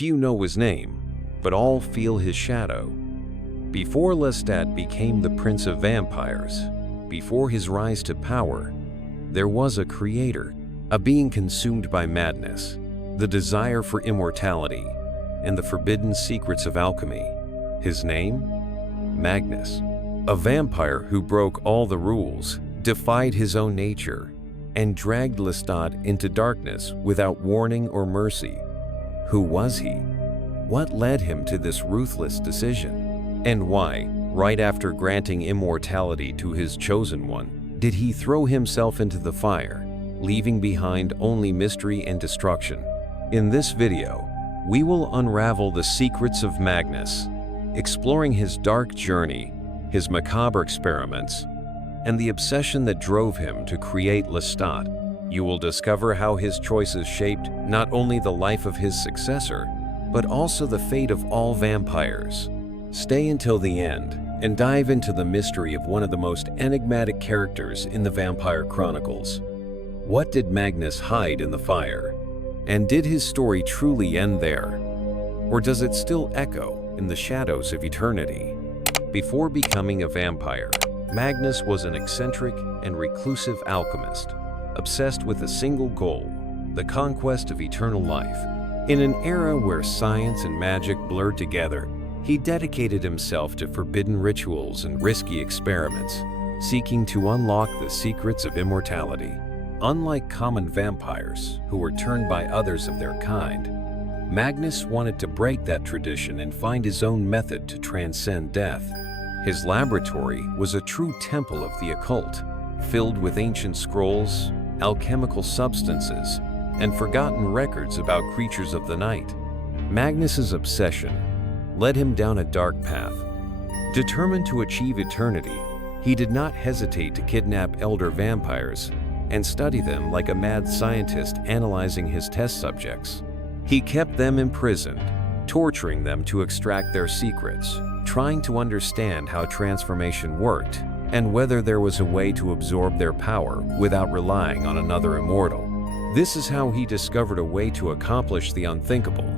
Few know his name, but all feel his shadow. Before Lestat became the Prince of Vampires, before his rise to power, there was a creator, a being consumed by madness, the desire for immortality, and the forbidden secrets of alchemy. His name? Magnus. A vampire who broke all the rules, defied his own nature, and dragged Lestat into darkness without warning or mercy. Who was he? What led him to this ruthless decision? And why, right after granting immortality to his chosen one, did he throw himself into the fire, leaving behind only mystery and destruction? In this video, we will unravel the secrets of Magnus, exploring his dark journey, his macabre experiments, and the obsession that drove him to create Lestat. You will discover how his choices shaped not only the life of his successor, but also the fate of all vampires. Stay until the end and dive into the mystery of one of the most enigmatic characters in the Vampire Chronicles. What did Magnus hide in the fire? And did his story truly end there? Or does it still echo in the shadows of eternity? Before becoming a vampire, Magnus was an eccentric and reclusive alchemist, obsessed with a single goal, the conquest of eternal life. In an era where science and magic blurred together, he dedicated himself to forbidden rituals and risky experiments, seeking to unlock the secrets of immortality. Unlike common vampires, who were turned by others of their kind, Magnus wanted to break that tradition and find his own method to transcend death. His laboratory was a true temple of the occult, filled with ancient scrolls, alchemical substances, and forgotten records about creatures of the night. Magnus's obsession led him down a dark path. Determined to achieve eternity, he did not hesitate to kidnap elder vampires and study them like a mad scientist analyzing his test subjects. He kept them imprisoned, torturing them to extract their secrets, trying to understand how transformation worked and whether there was a way to absorb their power without relying on another immortal. This is how he discovered a way to accomplish the unthinkable,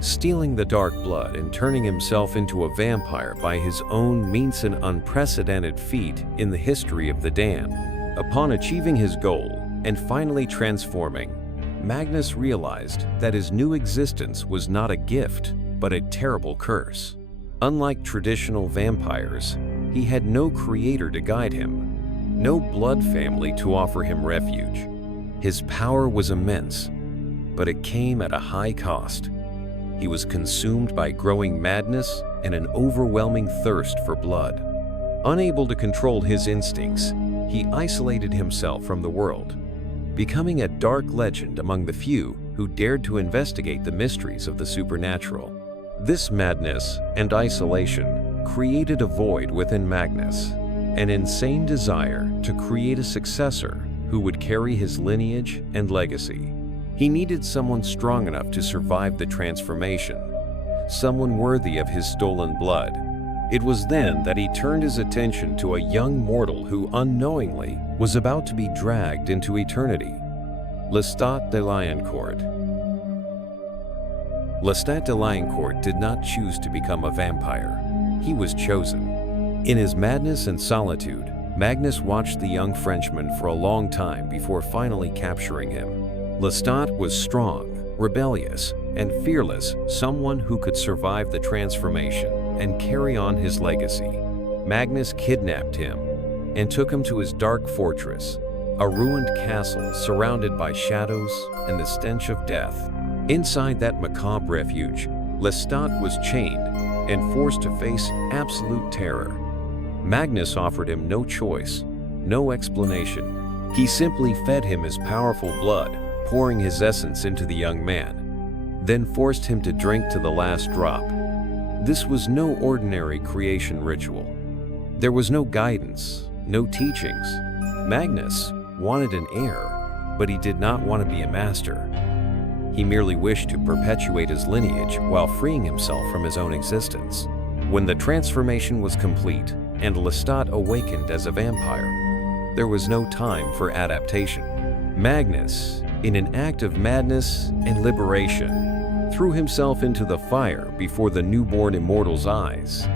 stealing the dark blood and turning himself into a vampire by his own means, an unprecedented feat in the history of the damned. Upon achieving his goal and finally transforming, Magnus realized that his new existence was not a gift, but a terrible curse. Unlike traditional vampires, he had no creator to guide him, no blood family to offer him refuge. His power was immense, but it came at a high cost. He was consumed by growing madness and an overwhelming thirst for blood. Unable to control his instincts, he isolated himself from the world, becoming a dark legend among the few who dared to investigate the mysteries of the supernatural. This madness and isolation created a void within Magnus, an insane desire to create a successor who would carry his lineage and legacy. He needed someone strong enough to survive the transformation, someone worthy of his stolen blood. It was then that he turned his attention to a young mortal who unknowingly was about to be dragged into eternity. Lestat de Lioncourt. Lestat de Lioncourt did not choose to become a vampire. He was chosen. In his madness and solitude, Magnus watched the young Frenchman for a long time before finally capturing him. Lestat was strong, rebellious, and fearless, someone who could survive the transformation and carry on his legacy. Magnus kidnapped him and took him to his dark fortress, a ruined castle surrounded by shadows and the stench of death. Inside that macabre refuge, Lestat was chained and forced to face absolute terror. Magnus offered him no choice, no explanation. He simply fed him his powerful blood, pouring his essence into the young man, then forced him to drink to the last drop. This was no ordinary creation ritual. There was no guidance, no teachings. Magnus wanted an heir, but he did not want to be a master. He merely wished to perpetuate his lineage while freeing himself from his own existence. When the transformation was complete and Lestat awakened as a vampire, there was no time for adaptation. Magnus, in an act of madness and liberation, threw himself into the fire before the newborn immortal's eyes.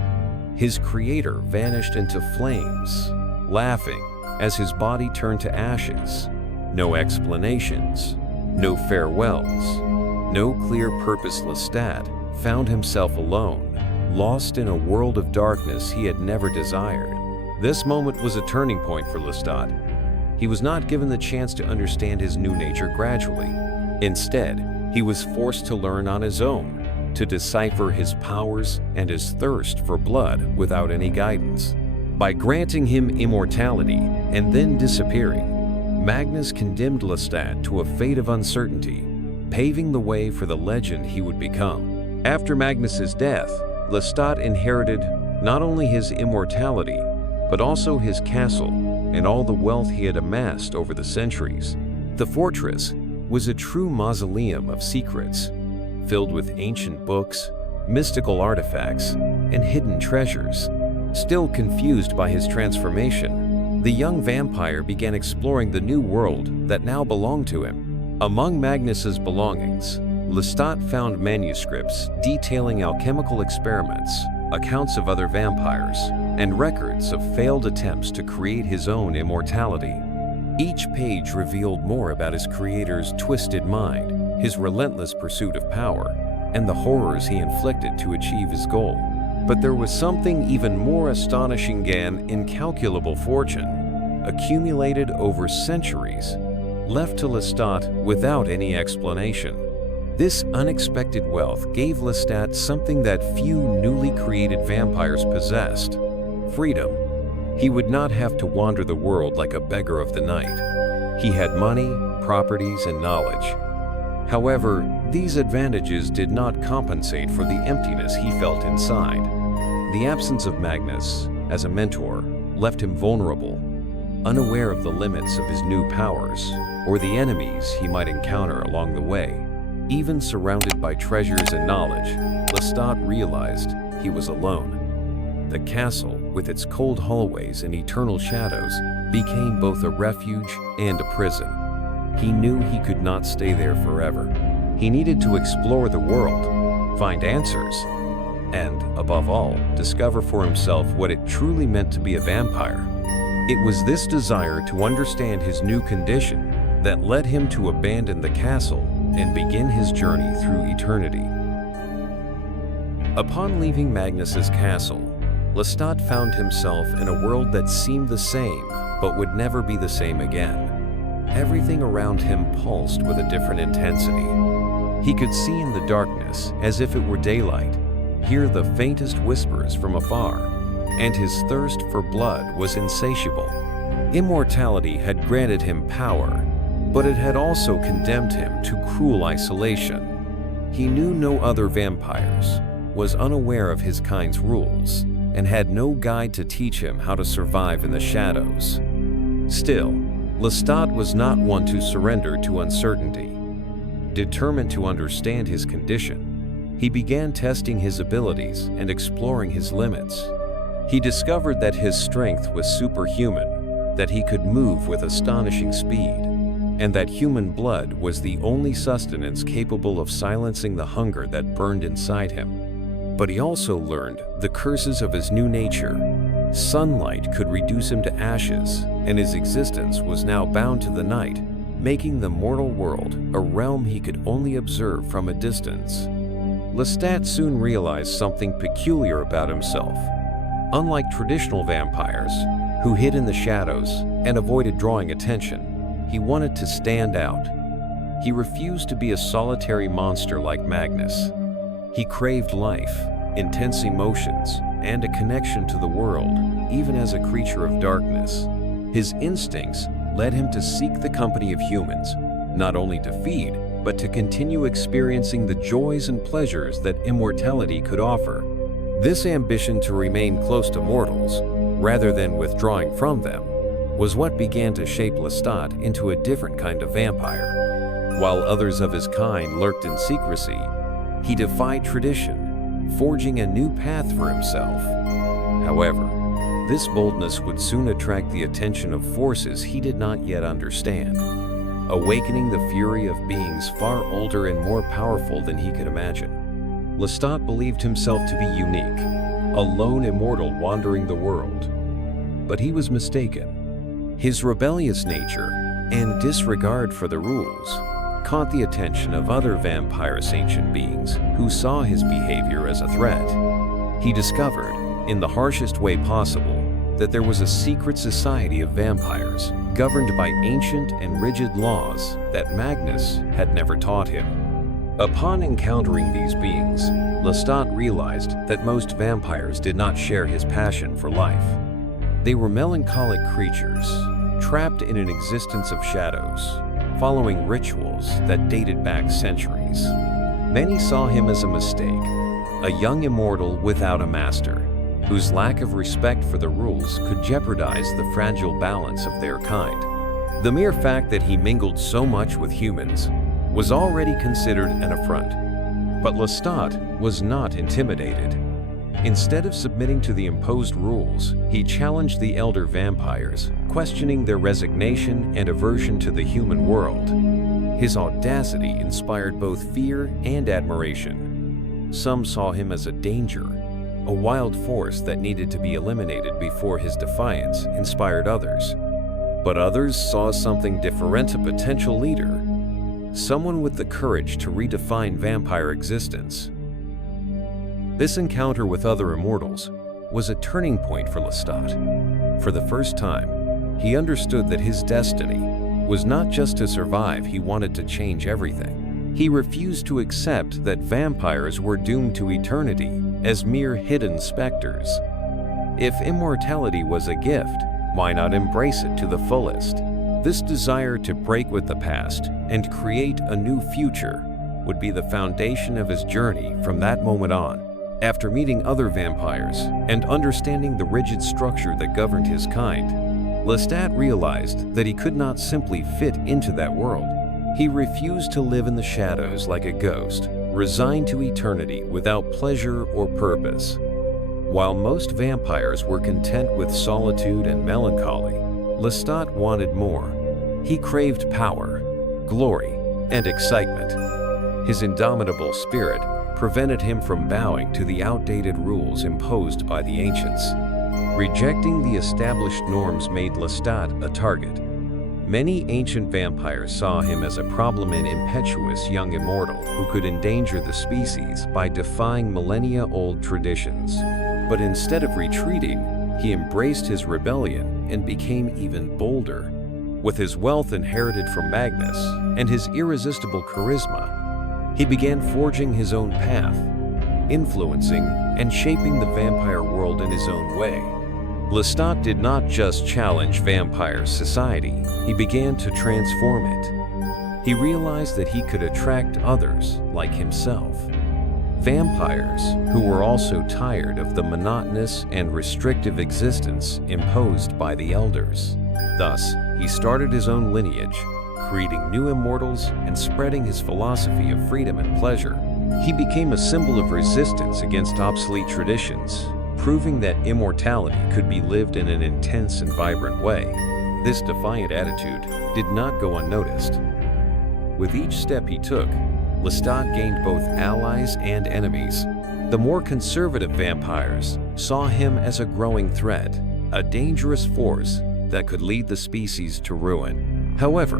His creator vanished into flames, laughing as his body turned to ashes. No explanations, no farewells, no clear purpose. Lestat found himself alone, lost in a world of darkness he had never desired. This moment was a turning point for Lestat. He was not given the chance to understand his new nature gradually. Instead, he was forced to learn on his own, to decipher his powers and his thirst for blood without any guidance. By granting him immortality and then disappearing, Magnus condemned Lestat to a fate of uncertainty, paving the way for the legend he would become. After Magnus's death, Lestat inherited not only his immortality, but also his castle and all the wealth he had amassed over the centuries. The fortress was a true mausoleum of secrets, filled with ancient books, mystical artifacts, and hidden treasures. Still confused by his transformation, the young vampire began exploring the new world that now belonged to him. Among Magnus's belongings, Lestat found manuscripts detailing alchemical experiments, accounts of other vampires, and records of failed attempts to create his own immortality. Each page revealed more about his creator's twisted mind, his relentless pursuit of power, and the horrors he inflicted to achieve his goal. But there was something even more astonishing: an incalculable fortune, accumulated over centuries, left to Lestat without any explanation. This unexpected wealth gave Lestat something that few newly created vampires possessed: freedom. He would not have to wander the world like a beggar of the night. He had money, properties, and knowledge. However, these advantages did not compensate for the emptiness he felt inside. The absence of Magnus as a mentor left him vulnerable, unaware of the limits of his new powers or the enemies he might encounter along the way. Even surrounded by treasures and knowledge, Lestat realized he was alone. The castle, with its cold hallways and eternal shadows, became both a refuge and a prison. He knew he could not stay there forever. He needed to explore the world, find answers, and, above all, discover for himself what it truly meant to be a vampire. It was this desire to understand his new condition that led him to abandon the castle and begin his journey through eternity. Upon leaving Magnus's castle, Lestat found himself in a world that seemed the same, but would never be the same again. Everything around him pulsed with a different intensity. He could see in the darkness as if it were daylight, hear the faintest whispers from afar, and his thirst for blood was insatiable. Immortality had granted him power, but it had also condemned him to cruel isolation. He knew no other vampires, was unaware of his kind's rules, and had no guide to teach him how to survive in the shadows. Still, Lestat was not one to surrender to uncertainty. Determined to understand his condition, he began testing his abilities and exploring his limits. He discovered that his strength was superhuman, that he could move with astonishing speed, and that human blood was the only sustenance capable of silencing the hunger that burned inside him. But he also learned the curses of his new nature. Sunlight could reduce him to ashes, and his existence was now bound to the night, making the mortal world a realm he could only observe from a distance. Lestat soon realized something peculiar about himself. Unlike traditional vampires, who hid in the shadows and avoided drawing attention, he wanted to stand out. He refused to be a solitary monster like Magnus. He craved life, intense emotions, and a connection to the world, even as a creature of darkness. His instincts led him to seek the company of humans, not only to feed, but to continue experiencing the joys and pleasures that immortality could offer. This ambition to remain close to mortals, rather than withdrawing from them, was what began to shape Lestat into a different kind of vampire. While others of his kind lurked in secrecy, he defied tradition, forging a new path for himself. However, this boldness would soon attract the attention of forces he did not yet understand. awakening the fury of beings far older and more powerful than he could imagine. Lestat believed himself to be unique, a lone immortal wandering the world. But he was mistaken. His rebellious nature and disregard for the rules caught the attention of other vampire sentient beings who saw his behavior as a threat. He discovered, in the harshest way possible, that there was a secret society of vampires governed by ancient and rigid laws that Magnus had never taught him. Upon encountering these beings, Lestat realized that most vampires did not share his passion for life. They were melancholic creatures, trapped in an existence of shadows, following rituals that dated back centuries. Many saw him as a mistake, a young immortal without a master, whose lack of respect for the rules could jeopardize the fragile balance of their kind. The mere fact that he mingled so much with humans was already considered an affront. But Lestat was not intimidated. Instead of submitting to the imposed rules, he challenged the elder vampires, questioning their resignation and aversion to the human world. His audacity inspired both fear and admiration. Some saw him as a danger, a wild force that needed to be eliminated before his defiance inspired others. But others saw something different, a potential leader, someone with the courage to redefine vampire existence. This encounter with other immortals was a turning point for Lestat. For the first time, he understood that his destiny was not just to survive, he wanted to change everything. He refused to accept that vampires were doomed to eternity as mere hidden specters. If immortality was a gift, why not embrace it to the fullest? This desire to break with the past and create a new future would be the foundation of his journey from that moment on. After meeting other vampires and understanding the rigid structure that governed his kind, Lestat realized that he could not simply fit into that world. He refused to live in the shadows like a ghost, resigned to eternity without pleasure or purpose. While most vampires were content with solitude and melancholy, Lestat wanted more. He craved power, glory, and excitement. His indomitable spirit prevented him from bowing to the outdated rules imposed by the ancients. Rejecting the established norms made Lestat a target. Many ancient vampires saw him as a problem, an impetuous young immortal who could endanger the species by defying millennia-old traditions. But instead of retreating, he embraced his rebellion and became even bolder. With his wealth inherited from Magnus and his irresistible charisma, he began forging his own path, influencing and shaping the vampire world in his own way. Lestat did not just challenge vampire society, he began to transform it. He realized that he could attract others like himself. Vampires who were also tired of the monotonous and restrictive existence imposed by the elders. Thus, he started his own lineage, creating new immortals and spreading his philosophy of freedom and pleasure. He became a symbol of resistance against obsolete traditions, proving that immortality could be lived in an intense and vibrant way. This defiant attitude did not go unnoticed. With each step he took, Lestat gained both allies and enemies. The more conservative vampires saw him as a growing threat, a dangerous force that could lead the species to ruin. However,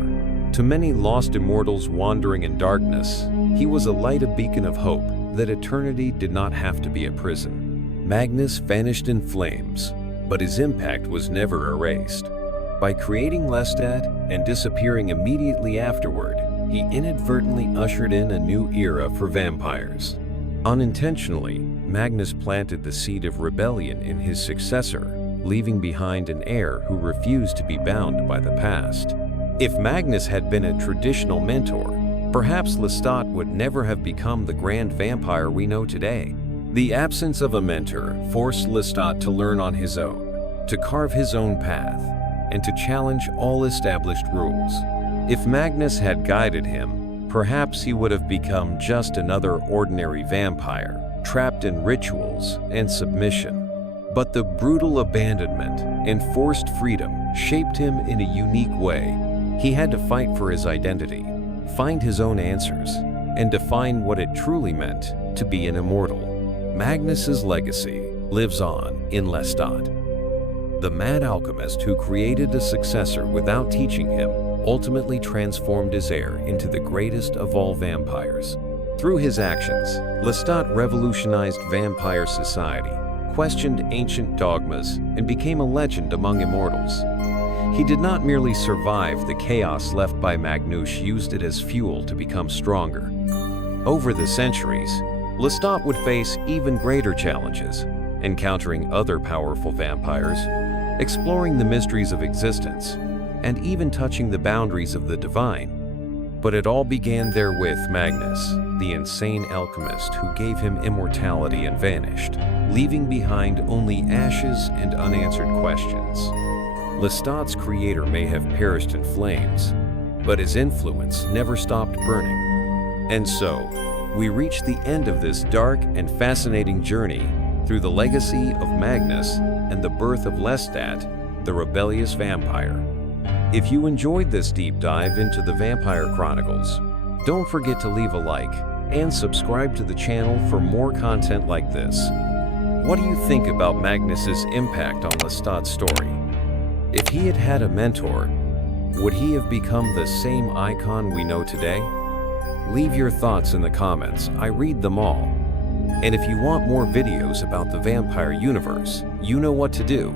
to many lost immortals wandering in darkness, he was a light, a beacon of hope that eternity did not have to be a prison. Magnus vanished in flames, but his impact was never erased. By creating Lestat and disappearing immediately afterward, he inadvertently ushered in a new era for vampires. Unintentionally, Magnus planted the seed of rebellion in his successor, leaving behind an heir who refused to be bound by the past. If Magnus had been a traditional mentor, perhaps Lestat would never have become the grand vampire we know today. The absence of a mentor forced Lestat to learn on his own, to carve his own path, and to challenge all established rules. If Magnus had guided him, perhaps he would have become just another ordinary vampire, trapped in rituals and submission. But the brutal abandonment and forced freedom shaped him in a unique way. He had to fight for his identity, find his own answers, and define what it truly meant to be an immortal. Magnus's legacy lives on in Lestat. The mad alchemist who created a successor without teaching him ultimately transformed his heir into the greatest of all vampires. Through his actions, Lestat revolutionized vampire society, questioned ancient dogmas, and became a legend among immortals. He did not merely survive the chaos left by Magnus, used it as fuel to become stronger. Over the centuries, Lestat would face even greater challenges, encountering other powerful vampires, exploring the mysteries of existence, and even touching the boundaries of the divine. But it all began there with Magnus, the insane alchemist who gave him immortality and vanished, leaving behind only ashes and unanswered questions. Lestat's creator may have perished in flames, but his influence never stopped burning. And so, we reach the end of this dark and fascinating journey through the legacy of Magnus and the birth of Lestat, the rebellious vampire. If you enjoyed this deep dive into the Vampire Chronicles, don't forget to leave a like and subscribe to the channel for more content like this. What do you think about Magnus's impact on Lestat's story? If he had had a mentor, would he have become the same icon we know today? Leave your thoughts in the comments, I read them all. And if you want more videos about the vampire universe, you know what to do.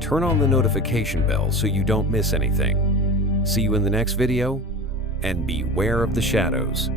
Turn on the notification bell so you don't miss anything. See you in the next video, and beware of the shadows.